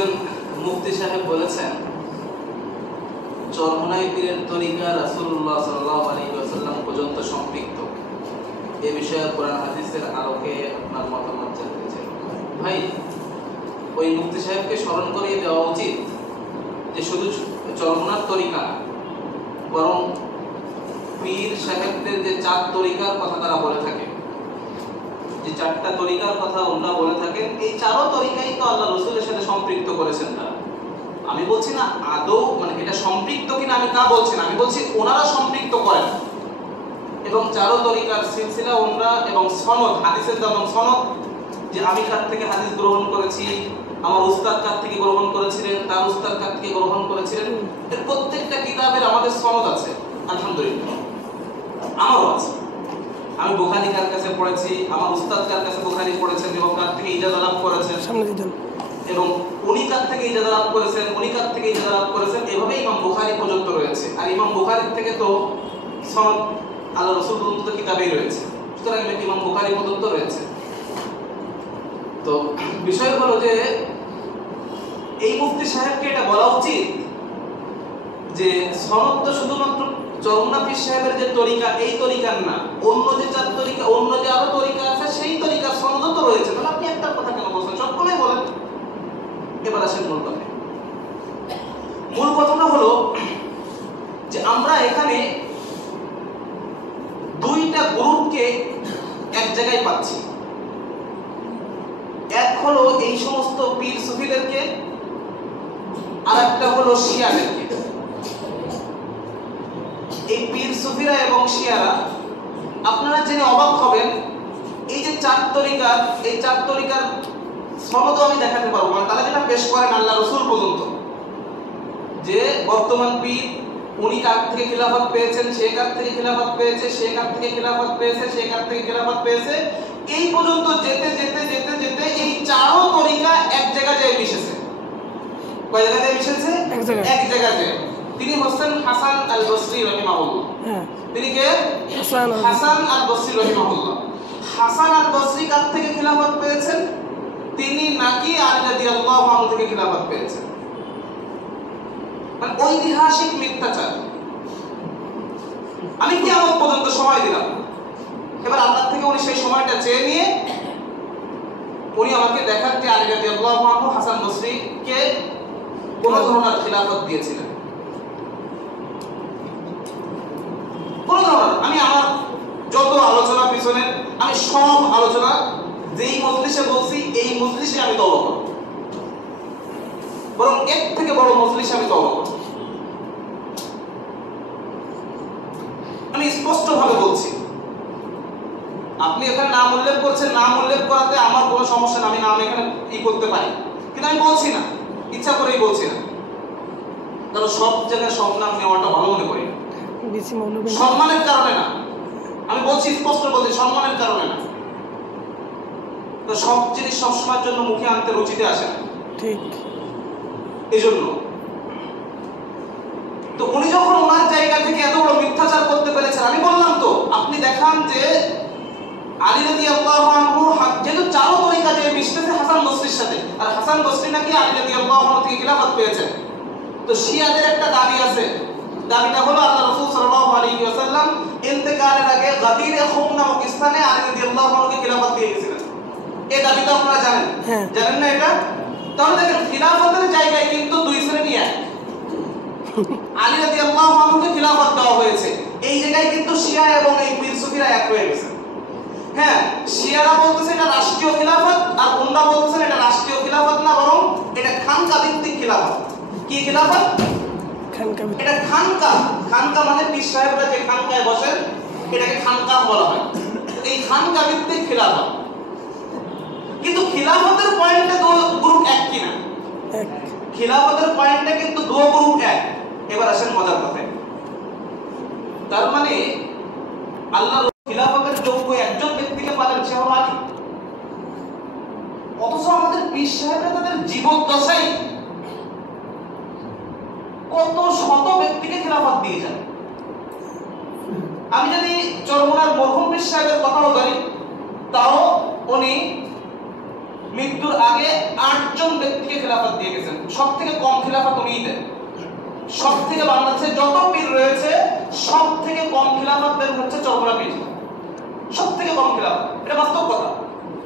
একজন মুফতি সাহেব বলেছেন, চরমোনাই পীরের তরিকা রাসূলুল্লাহ সাল্লাল্লাহু আলাইহি ওয়াসাল্লাম পর্যন্ত সম্পৃক্ত। এই বিষয়ে কোরআন হাদিসের আলোকে আপনার মতামত জানতে চাই। ভাই, ওই মুফতি সাহেবকে স্মরণ করিয়ে দেওয়া উচিত যে শুধু চরমোনার তরিকা, বরং পীর সাহেবদের যে 4 তরিকার কথা তারা বলে থাকে, যে 4টা তরিকার কথা ওনারা বলে থাকেন, এই 4 তরিকাই তো আল্লাহ রাসূলের সাথে সম্পৃক্ত করেছেন তারা। আমি বলছি না আদৌ মানে এটা সম্পৃক্ত কিনা আমি তা বলছি না, আমি বলছি ওনারা সম্পৃক্ত করেন। এবং 4 তরিকার সিলসিলা ওনারা এবং সনদ, হাদিসের যেমন সনদ, যে আমি কার থেকে হাদিস গ্রহণ করেছি, আমার উস্তাদ কার থেকে গ্রহণ করেছিলেন, তার উস্তাদ কার থেকে গ্রহণ করেছিলেন, এর প্রত্যেকটা কিতাবের আমাদের সনদ আছে। আলহামদুলিল্লাহ আমারও আছে। আমি বুখারী কার কাছে পড়েছি, আমার উস্তাদ কার কাছে বুখারী পড়েছেন এবং কার থেকে ইজাজত লাভ করেছেন, এবং উনি কার থেকে ইজাজত লাভ করেছেন, উনি কার থেকে ইজাজত লাভ করেছেন, এভাবে ইমাম বুখারী পর্যন্ত রয়েছে। আর ইমাম বুখারীর থেকে তো সনদ আল্লাহ রাসূল পর্যন্ত কিতাবেই রয়েছে, সুতরাং ইমাম বুখারী পর্যন্ত রয়েছে। তো বিষয় হলো যে এই মুফতি সাহেবকে এটা বলা উচিত যে সনদ তো শুধুমাত্র চরমোনা পীর সাহেবের যে তরিকা, এই তরিকার না, অন্য যে 4 তরিকা, অন্য যে আরো তরিকা আছে সেই তরিকার সনদ তো রয়েছে। তাহলে আপনি একটা কথা কেন বলছেন? সবগুলোই বলেন। এবার আসেন মূল কথা। মূল কথাটা হলো যে আমরা এখানে 2টা গ্রুপকে এক জায়গায় পাচ্ছি। এক হলো এই সমস্ত পীর সুফিদেরকে, আর একটা হলো শিয়াদেরকে। এই পীর সুফিরা এবং শিয়ারা, আপনারা জেনে অবাক হবেন, এই যে 4 তরিকা, এই 4 তরিকার সনদও আমি দেখাতে পারবো। মানে তারা যেটা পেশ করেন আল্লাহ রাসূল পর্যন্ত, যে বর্তমান পীর উনি কার থেকে খিলাফত পেয়েছেন, সে কার থেকে খিলাফত পেয়েছে, সে কার থেকে খিলাফত পেয়েছে, সে কার থেকে খিলাফত পেয়েছে, এই পর্যন্ত যেতে যেতে যেতে যেতে এই 4 তরিকা এক জায়গায় মিশেছে। কয় জায়গায় মিশেছে? এক জায়গায়। তিনি হচ্ছেন হাসান আল বসরি রাহিমাহুল্লাহ। তিনি কে? হাসান আল বসরি রাহিমাহুল্লাহ। হাসান আল বসরি কার থেকে খিলাফত পেয়েছেন? তিনি নাকি আলী রাদিয়াল্লাহু আনহু থেকে খিলাফত পেয়েছেন। মানে ঐতিহাসিক মিথ্যাচার। আমি কিয়ামত পর্যন্ত সময় দিলাম, এবার আল্লাহ থেকে উনি সেই সময়টা চেয়ে নিয়ে উনি আমাকে দেখান যে আলী রাদিয়াল্লাহু আনহু হাসান বসরিকে কোন ধরনের খিলাফত দিয়েছিলেন। কোন ধরনের, আমি আমার যত আলোচনা পিছনে আমি সব আলোচনা যেই মজলিসে বলছি এই মজলিসে আমি তওবা করব, বরং এর থেকে বড় মজলিসে আমি তওবা করব। আমি স্পষ্ট ভাবে বলছি, আপনি এখানে নাম উল্লেখ করছেন, নাম উল্লেখ করাতে আমার কোনো সমস্যা না, আমি নাম এখানে করতে পারি, কিন্তু আমি বলছি না, ইচ্ছা করেই বলছি না। কারণ সব জায়গায় সব নাম নেওয়াটা ভালো মনে করি না, সম্মানের কারণে না। আমি বলছি, স্পষ্ট বলছি, সম্মানের কারণে না। তো সব জিনিস সবসময়ের জন্য মুখে আনতে রুচিতে আসে না, ঠিক এই জন্য। তো উনি যখন ওনার জায়গা থেকে এত বড় মিথ্যাচার করতে পেরেছেন, আমি বললাম তো আপনি দেখান যে আলী রাদিয়াল্লাহু আনহু যেহেতু 4 তরিকা যে মিশতেছে হাসান বসরির সাথে, আর হাসান বসরি নাকি আলী রাদিয়াল্লাহু আনহু থেকে খিলাফত পেয়েছেন। তো শিয়াদের একটা দাবি আছে, দাবিটা হলো আল্লাহ রাসূল সাল্লাল্লাহু আলাইহি ওয়াসাল্লাম ইন্তেকালের আগে গাদিরে খুম নামক স্থানে আলী রাদিয়াল্লাহু আনহুকে খিলাফত দিয়ে গেছিলেন। এই দাবিটা আপনারা জানেন? জানেন না এটা? তাহলে দেখেন খিলাফতের জায়গায় কিন্তু 2 শ্রেণী এক। আলী রাদিয়াল্লাহু আনহুকে খিলাফত দেওয়া হয়েছে, এই জায়গায় কিন্তু শিয়া এবং এই পীর সুফিরা এক হয়ে গেছে। হ্যাঁ, শিয়ারা বলতেছে এটা রাষ্ট্রীয় খিলাফত, আর ওনারা বলতেছেন এটা রাষ্ট্রীয় খিলাফত না, বরং এটা খানকা ভিত্তিক খিলাফত। কি খিলাফত? খানকা। এটা খানকা। খানকা মানে পীর সাহেবরা যে খানকায় বসেন এটাকে খানকা বলা হয়। এই খানকা ভিত্তিক খিলাফত। কিন্তু খিলাফতের পয়েন্টে 2 গ্রুপ এক কিনা? এক। খিলাফতের পয়েন্টে কিন্তু 2 গ্রুপ এক। এবার আসেন মজার কথায়। তার মানে আল্লাহ খিলাফতের যোগ্য একজন ব্যক্তিকে পালেন, সে হলো আলী। অথচ আমাদের পীর সাহেবরা তাদের জীবদ্দশায় কত শত ব্যক্তিকে খিলাফত দিয়ে যান। আমি যদি চরমোনার মরহুম পীর সাহেবের কথাও ধরি, তাও উনি মৃত্যুর আগে 8 জন ব্যক্তিকে খিলাফত দিয়ে গেছেন। সবথেকে কম খিলাফত উনিই দেন। সবথেকে বাংলাদেশে যত পীর রয়েছে সবথেকে কম খিলাফত দেন হচ্ছে চরমরা পীর, সবথেকে কম খিলাফত। এটা বাস্তব কথা।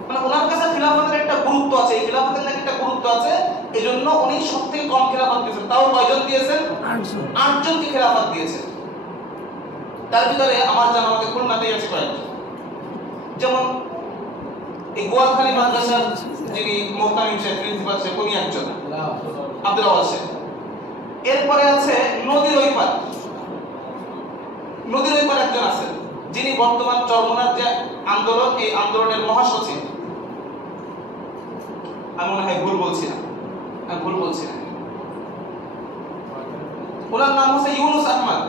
মানে ওনার কাছে খিলাফতের একটা গুরুত্ব আছে, এই খিলাফতের নাকি একটা গুরুত্ব আছে, এজন্য উনি সবথেকে কম খিলাফত দিয়েছেন। তাও কয়জন দিয়েছেন? 8 জনকে খিলাফত দিয়েছেন। তার ভিতরে আমার জানা মতে খুলনাতেই আছে কয়েকজন, যেমন এই গোয়ালখালী মাদ্রাসার যিনি মোহতামিম শেখ প্রিন্সিপাল শেখ উনি একজন, আব্দুল আওয়াজ শেখ। এরপরে আছে নদীর ওই পার, নদীর ওই পার একজন আছেন যিনি বর্তমান চরমনার যে আন্দোলন, এই আন্দোলনের মহাসচিব। আমি মনে হয় ভুল বলছি না, আমি ভুল বলছি না, ওনার নাম হচ্ছে ইউনুস আহমদ।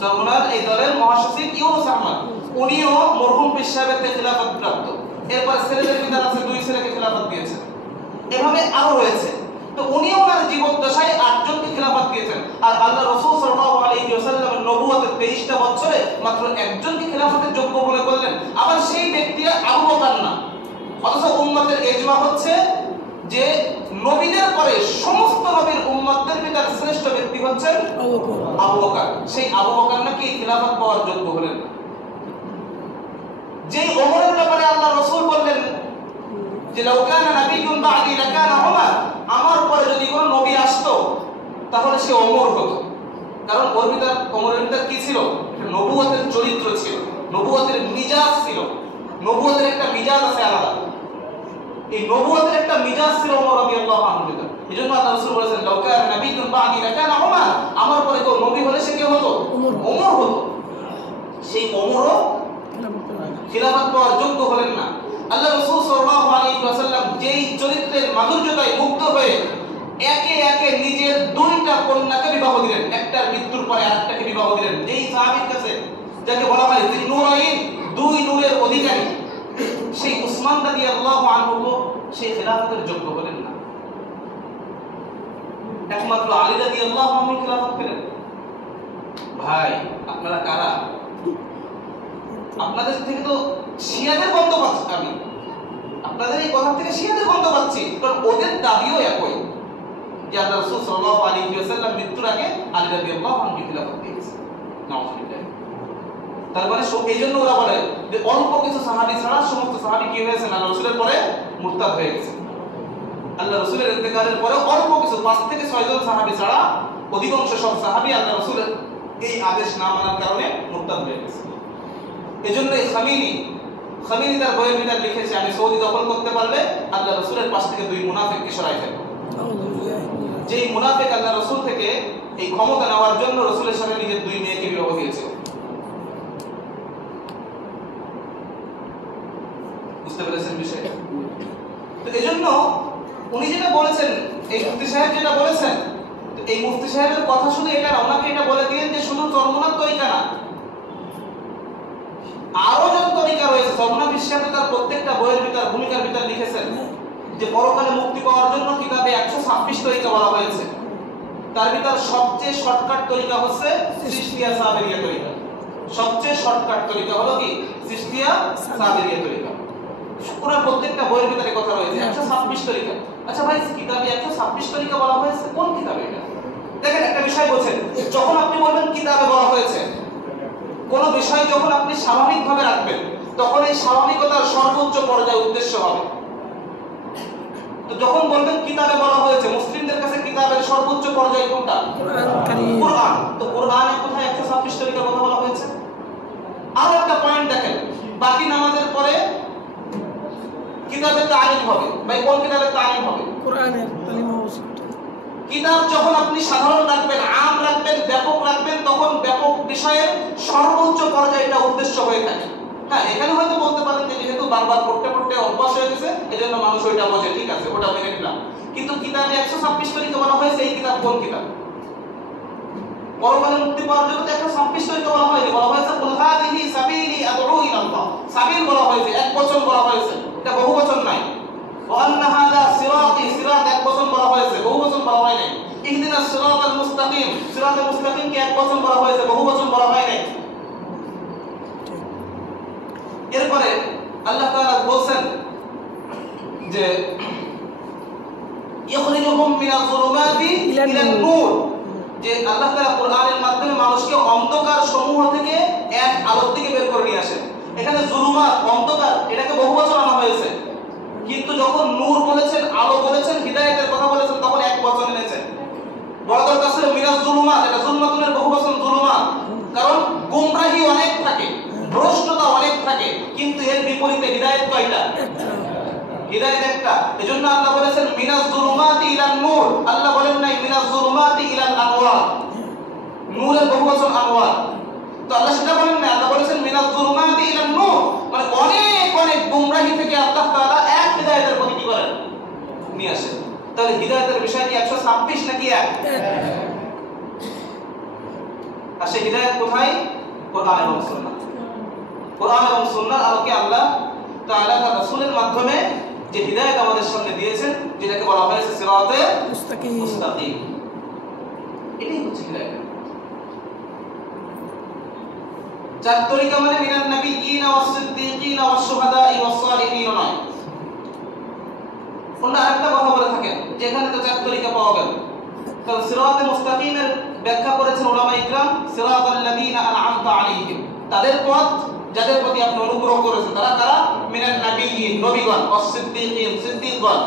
চরমনার এই দলের মহাসচিব ইউনুস আহমদ, উনিও মরহুম পীর সাহেবের থেকে খিলাফত প্রাপ্ত। এরপর ছেলেদের ভিতর আছে 2 ছেলেকে খিলাফত দিয়েছেন, এভাবে আরো রয়েছে। তো উনিও ওনার জীবদ্দশায় 8 জনকে খিলাফত দিয়েছেন। আর আল্লাহ রাসূল সাল্লাল্লাহু আলাইহি ওয়াসাল্লামের নবুয়তের 23টা বছরে মাত্র একজনকে খিলাফতের যোগ্য মনে করলেন। আবার সেই ব্যক্তি আবু বকর না, অথচ উম্মতের ইজমা হচ্ছে যে নবীদের পরে সমস্ত নবীর উম্মতদের ভিতর শ্রেষ্ঠ ব্যক্তি হচ্ছেন আবু বকর। সেই আবু বকর নাকি খিলাফত পাওয়ার যোগ্য হলেন না। যেই ওমরের ব্যাপারে আল্লাহ রাসূল বললেন যে লাউ কানা নাবিয়্যুন বা'দি লাকানা ওমর, আমার পরে যদি কোনো নবী আসতো তাহলে সে ওমর হতো। কারণ ওমরের ভিতর কি ছিল? নবুয়তের চরিত্র ছিল, নবুয়তের মিজাজ ছিল। নবুয়তের একটা মিজাজ আছে আলাদা, এই নবুয়তের একটা মিজাজ ছিল ওমর রাদিয়াল্লাহু আনহু ভিতর। এজন্য আল্লাহ রাসূল বলেছেন লাউ কানা নাবিয়্যুন বা'দি লাকানা ওমর, আমার পরে কেউ নবী হলে সে কে হতো? ওমর হতো। সেই ওমরও খিলাফত পাওয়ার যোগ্য হলেন না। আল্লাহ রাসূল সাল্লাল্লাহু আলাইহি ওয়াসাল্লাম যেই চরিত্রের মাধুর্যতায় মুগ্ধ হয়ে একে একে নিজের 2টা কন্যাকে বিবাহ দিলেন, একটার মৃত্যুর পরে আরেকটাকে বিবাহ দিলেন। যেই সাহাবীর কাছে যাকে বলা হয় যিন্নুরাইন, 2 নূরের অধিকারী, সেই উসমান রাদিয়াল্লাহু আনহু সেই খিলাফতের যোগ্য হলেন না। একমাত্র আলী রাদিয়াল্লাহু আনহু খিলাফত পেলেন। ভাই আপনারা কারা? আপনাদের থেকে তো শিয়াদের গন্ধ পাচ্ছি আমি, আপনাদের এই কথা থেকে শিয়াদের গন্ধ পাচ্ছি, কারণ ওদের দাবিও একই যে আল্লাহ রাসূল সাল্লাল্লাহু আলাইহি ওয়াসাল্লাম মৃত্যুর আগে আলী রাদিয়াল্লাহু আনহু খিলাফত দিয়েছেন। নাউযুবিল্লাহ। তার মানে এইজন্য ওরা বলে যে অল্প কিছু সাহাবী ছাড়া সমস্ত সাহাবী কি হয়েছে? আল্লাহ রাসূলের পরে মুরতাদ হয়ে গেছে। আল্লাহ রাসূলের ইন্তেকালের পরে অল্প কিছু 5 থেকে 6 জন সাহাবী ছাড়া অধিকাংশ সব সাহাবী আল্লাহ রাসূলের এই আদেশ না মানার কারণে মুরতাদ হয়ে গেছে। এজন্য খামিনি তার বইয়ের ভিতর লিখেছে, আমি সৌদি দখল করতে পারলে আল্লাহ রাসূলের পাশ থেকে 2 মুনাফিককে সরাই ফেলব। যেই মুনাফিক আল্লাহ রাসূল থেকে এই ক্ষমতা নেওয়ার জন্য রাসূলের সাথে নিজের 2 মেয়েকে বিবাহ দিয়েছিল। বুঝতে পেরেছেন বিষয়টা? তো এজন্য উনি যেটা বলেছেন, এই মুফতি সাহেব যেটা বলেছেন, এই মুফতি সাহেবের কথা শুনে এটা না, ওনাকে এটা বলে দিয়েন যে শুধু চরমনার তরিকা না, আরো যত তরিকা রয়েছে। চরমনা বিশ্বাস তার প্রত্যেকটা বইয়ের ভিতর ভূমিকার ভিতর লিখেছেন যে পরকালে মুক্তি পাওয়ার জন্য কিতাবে 126 তরিকা বলা হয়েছে। তার ভিতর সবচেয়ে শর্টকাট তরিকা হচ্ছে চিশতিয়া সাবেরিয়া তরিকা। সবচেয়ে শর্টকাট তরিকা হলো কি? চিশতিয়া সাবেরিয়া তরিকা। পুরো প্রত্যেকটা বইয়ের ভিতরে কথা রয়েছে 126 তরিকা। আচ্ছা ভাই, কিতাবে 126 তরিকা বলা হয়েছে, কোন কিতাবে এটা? দেখেন একটা বিষয় বলছেন, যখন আপনি বলবেন কিতাবে বলা হয়েছে, কোন বিষয় যখন আপনি স্বাভাবিকভাবে রাখবেন তখন এই স্বাভাবিকতার সর্বোচ্চ পর্যায়ে উদ্দেশ্য হবে। তো যখন বলবেন কিতাবে বলা হয়েছে, মুসলিমদের কাছে কিতাবের সর্বোচ্চ পর্যায় কোনটা? কুরআন। তো কুরআনে কোথায় 126 তরিকার কথা বলা হয়েছে? আর একটা পয়েন্ট দেখেন, বাকি নামাজের পরে কিতাবে তালিম হবে। ভাই কোন কিতাবে তালিম হবে? কোরআনের তালিম হবে। কিতাব যখন আপনি সাধারণ রাখবেন, আম রাখবেন, ব্যাপক রাখবেন, তখন ব্যাপক বিষয়ের সর্বোচ্চ পর্যায়টা উদ্দেশ্য হয়ে থাকে। হ্যাঁ, এখানে হয়তো বলতে পারেন যে যেহেতু বারবার পড়তে পড়তে অভ্যাস হয়ে গেছে এজন্য মানুষ ওইটা বোঝে, ঠিক আছে, ওটা মেনে নিলাম। কিন্তু কিতাবে 126 তরিকা বলা হয়েছে, এই কিতাব কোন কিতাব? পরকালে মুক্তি পাওয়ার জন্য 126 তরিকা বলা হয়নি, বলা হয়েছে কুল হাদিহি সাবিলি আদউ ইলাল্লাহ। সাবিল বলা হয়েছে, এক বচন বলা হয়েছে, এটা বহু বচন নাই। ওয়া আন্না হাযা সিরাতি, সিরাত এক বচন বলা হয়েছে, বহু বচন বলা হয় নাই। ইহদিনাস সিরাতাল মুস্তাকিম, সিরাতাল মুস্তাকিম কে এক বচন বলা হয়েছে, বহু বচন বলা হয় নাই। এরপরে আল্লাহ তাআলা বলেন যে ইখরিজুহুম মিনাজ যুলুমাতি ইলান নূর, যে আল্লাহ তাআলা কোরআনের মাধ্যমে মানুষকে অন্ধকার সমূহ থেকে এক আলোর দিকে বের করে নিয়ে আসেন। এখানে যুলুমাত অন্ধকার এটাকে বহুবচন আনা হয়েছে, কিন্তু যখন নূর বলেছেন, আলো বলেছেন, হিদায়াতের কথা বলেছেন, তখন এক বচন এনেছেন। বড় দরকার ছিল মিনাজ যুলুমাত, এটা যুলমাতুনের বহুবচন যুলুমাত, কারণ গোমরাহি অনেক থাকে, ভ্রষ্টতা অনেক থাকে, কিন্তু এর বিপরীতে হিদায়াত কয়টা? হিদায়াত একটা। এজন্য আল্লাহ বলেছেন মিনাজ যুলুমাতি ইলান নূর, আল্লাহ বলেন নাই মিনাজ যুলুমাতি ইলাল আনওয়ার। নূরের বহুবচন আনওয়ার, তো আল্লাহ সেটা বলেন না, আল্লাহ বলেছেন মিনাজ যুলুমাতি ইলান নূর, মানে অনেক অনেক গোমরাহি থেকে আল্লাহ তাআলা এক হিদায়াতের প্রতি কি করেন? নিয়ে আসেন। তাহলে হিদায়াতের বিষয় কি 126 নাকি এক? আর সেই হিদায়াত কোথায়? কোরআন এবং সুন্নাহ। কোরআন এবং সুন্নাহর আলোকে আল্লাহ তাআলা তার রাসূলের মাধ্যমে যে হিদায়াত আমাদের সামনে দিয়েছেন, যেটাকে বলা হয়েছে সিরাতে মুস্তাকিম, এটাই হচ্ছে হিদায়াত। চার তরিকা মানে মিনান নাবিয়্যিন ওয়াস সিদ্দীকিন ওয়াস শুহাদাই ওয়াস সালিহিন নয়। ওনারা আরেকটা কথা বলে থাকেন যে এখানে তো চার তরিকা পাওয়া গেল, কারণ সিরাতে মুস্তাকিমের ব্যাখ্যা করেছেন উলামায়ে ইকরাম সিরাতাল লাযিনা আন'আমতা আলাইহিম, তাদের পথ যাদের প্রতি আপনি অনুগ্রহ করেছেন, তারা মিনান নাবিয়্যিন নবীগণ, ওয়াস সিদ্দীকিন সিদ্দীকগণ,